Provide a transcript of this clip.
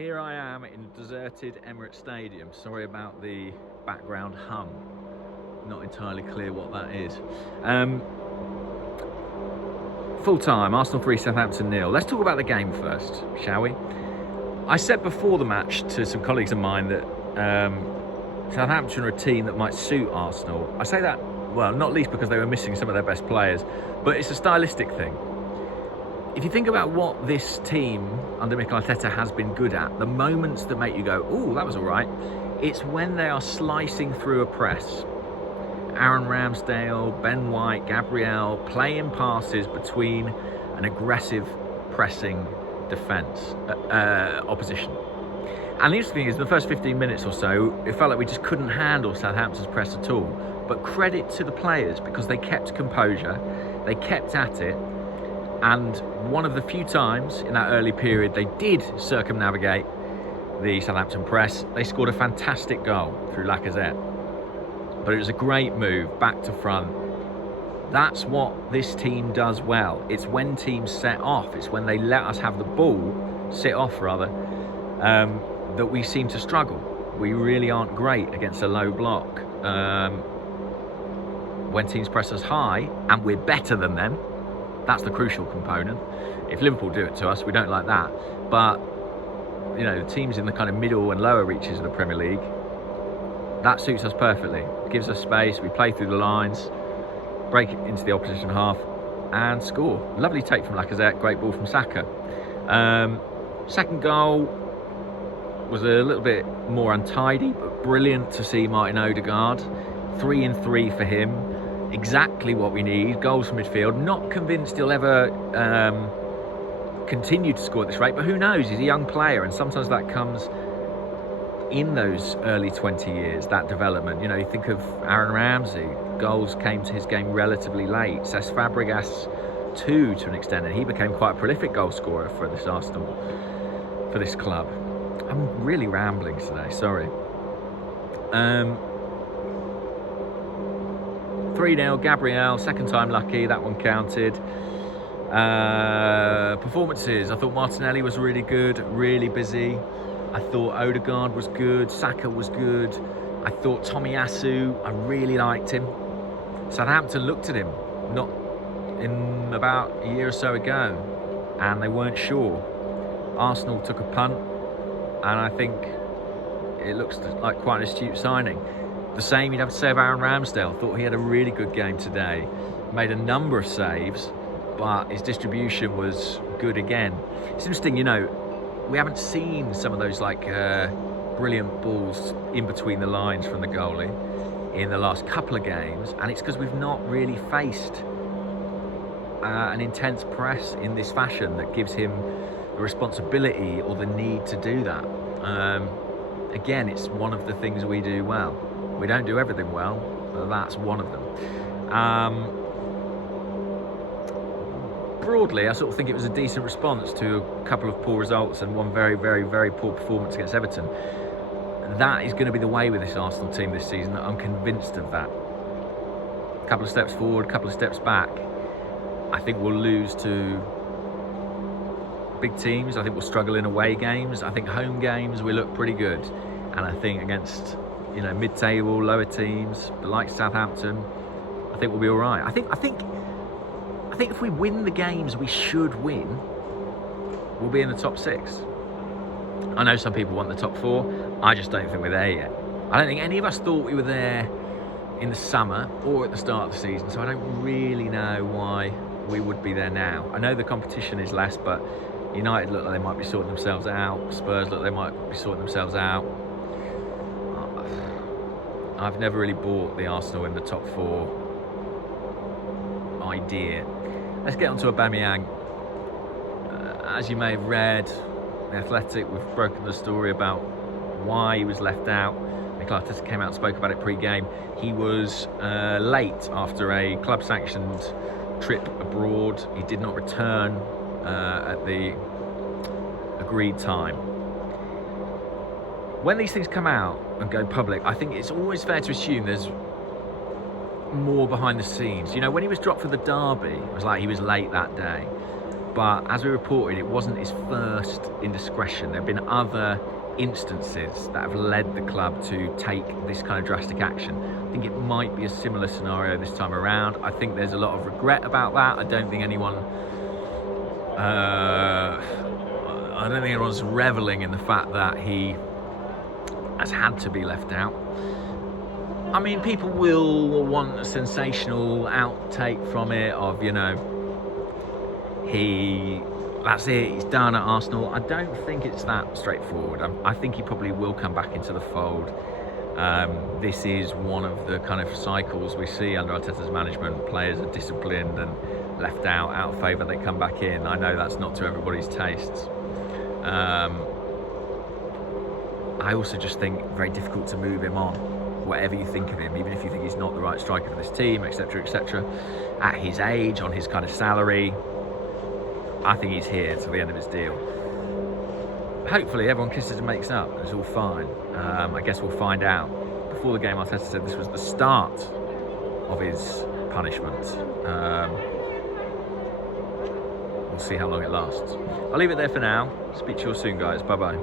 Here I am in deserted Emirates Stadium. Sorry about the background hum. Not entirely clear what that is. Full time, Arsenal 3, Southampton 0. Let's talk about the game first, shall we? I said before the match to some colleagues of mine that Southampton are a team that might suit Arsenal. I say that, well, not least because they were missing some of their best players, but it's a stylistic thing. If you think about what this team under Mikel Arteta has been good at, the moments that make you go, ooh, that was all right, it's when they are slicing through a press. Aaron Ramsdale, Ben White, Gabriel, playing passes between an aggressive pressing defence, opposition. And the interesting thing is, in the first 15 minutes or so, it felt like we just couldn't handle Southampton's press at all. But credit to the players, because they kept composure, they kept at it, and one of the few times in that early period they did circumnavigate the Southampton press, they scored a fantastic goal through Lacazette. But it was a great move, back to front. That's what this team does well. It's when teams set off, it's when they let us have the ball, sit off rather, that we seem to struggle. We really aren't great against a low block. When teams press us high, and we're better than them, that's the crucial component. If Liverpool do it to us, we don't like that. But, you know, the teams in the kind of middle and lower reaches of the Premier League, that suits us perfectly. It gives us space, we play through the lines, break into the opposition half and score. Lovely take from Lacazette, great ball from Saka. Second goal was a little bit more untidy, but brilliant to see Martin Odegaard. 3 in 3 for him. Exactly what we need. Goals from midfield. Not convinced he'll ever continue to score at this rate, but who knows? He's a young player, and sometimes that comes in those early 20 years, that development. You know, you think of Aaron Ramsey. Goals came to his game relatively late. Cesc Fabregas too, to an extent, and he became quite a prolific goal scorer for this Arsenal, for this club. I'm really rambling today, sorry. 3-0, Gabriel, second time lucky, that one counted. Performances, I thought Martinelli was really good, really busy. I thought Odegaard was good, Saka was good. I thought Tomiyasu, I really liked him. Southampton looked at him, not in about a year or so ago, and they weren't sure. Arsenal took a punt, and I think it looks like quite an astute signing. The same you'd have to say of Aaron Ramsdale. Thought he had a really good game today. Made a number of saves, but his distribution was good again. It's interesting, you know, we haven't seen some of those like brilliant balls in between the lines from the goalie in the last couple of games, and it's because we've not really faced an intense press in this fashion that gives him the responsibility or the need to do that. Again, it's one of the things we do well. We don't do everything well, but that's one of them. Broadly, I sort of think it was a decent response to a couple of poor results and one very, very, very poor performance against Everton. That is going to be the way with this Arsenal team this season. I'm convinced of that. A couple of steps forward, a couple of steps back. I think we'll lose to big teams. I think we'll struggle in away games. I think home games we look pretty good. And I think against, you know, mid-table, lower teams, like Southampton, I think we'll be all right. I think if we win the games we should win, we'll be in the top 6. I know some people want the top 4. I just don't think we're there yet. I don't think any of us thought we were there in the summer or at the start of the season, so I don't really know why we would be there now. I know the competition is less, but United look like they might be sorting themselves out. Spurs look like they might be sorting themselves out. I've never really bought the Arsenal in the top 4 idea. Let's get on to Aubameyang. As you may have read, The Athletic, we've broken the story about why he was left out. Mikel Arteta came out and spoke about it pre-game. He was late after a club-sanctioned trip abroad. He did not return at the agreed time. When these things come out and go public, I think it's always fair to assume there's more behind the scenes. You know, when he was dropped for the derby, it was like he was late that day. But as we reported, it wasn't his first indiscretion. There have been other instances that have led the club to take this kind of drastic action. I think it might be a similar scenario this time around. I think there's a lot of regret about that. I don't think anyone's reveling in the fact that he has had to be left out. I mean, people will want a sensational outtake from it of, you know, that's it, he's done at Arsenal. I don't think it's that straightforward. I think he probably will come back into the fold. This is one of the kind of cycles we see under Arteta's management. Players are disciplined and left out of favour, they come back in. I know that's not to everybody's tastes. I also just think very difficult to move him on, whatever you think of him, even if you think he's not the right striker for this team, etc., etc. At his age, on his kind of salary, I think he's here to the end of his deal. Hopefully everyone kisses and makes up, it's all fine. I guess we'll find out. Before the game, Arteta said this was the start of his punishment. We'll see how long it lasts. I'll leave it there for now. Speak to you all soon, guys. Bye-bye.